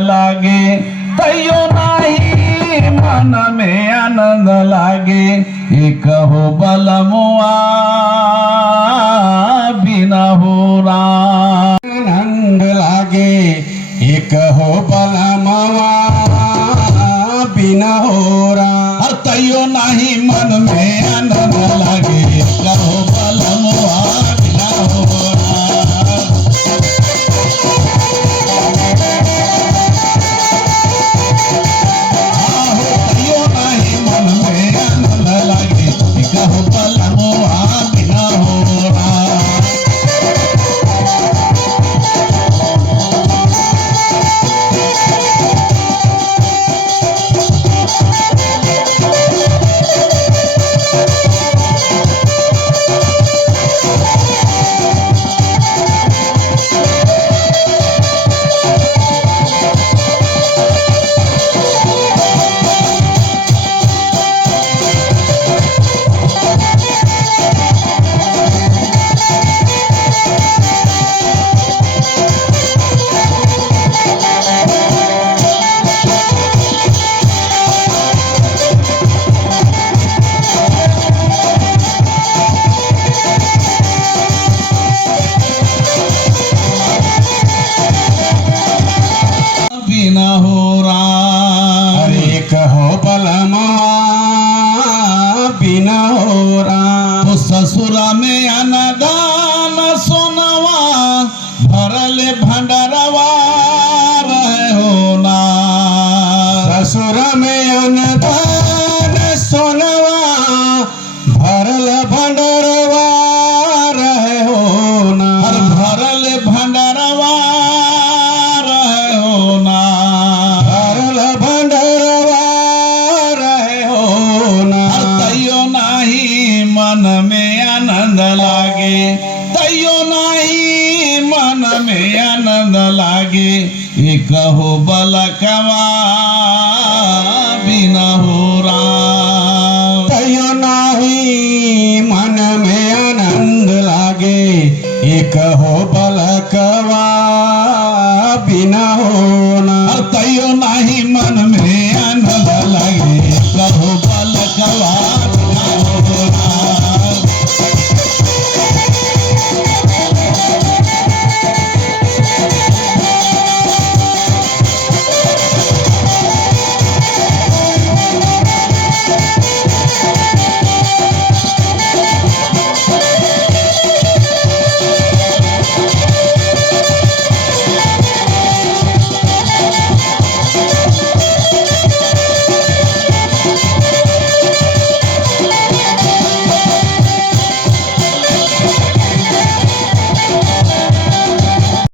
लागे, तैयो नाही मन में आनंद लागे। एक हो बलमुआ बिना हो आनंद लागे, एक हो बलमुआ बिना हो राम। और तैयो नाही मन में आनंद लागे, एक हो बलमुआ बिना हो बिना हो राम। एक हो बलमुआ बिना हो राम। ससुरा में अनदान सोनवा भरले भंडारवा रहे हो ना। ससुर में अनदान सोनवा भरल भंडरवा रहे हो ना। भरल भंडारवा रहे हो ना। भरल भंडरवा रहे हो ना। तैयो नाही मन में आनंद लागे, तैयो नाही मन में आनंद लागे। एक हो बलकवा बिना हो राम। तैयो नाही मन में आनंद लागे, एक हो बलकवा बिना हो ना। तैयो नाही मन में आनंद लागे।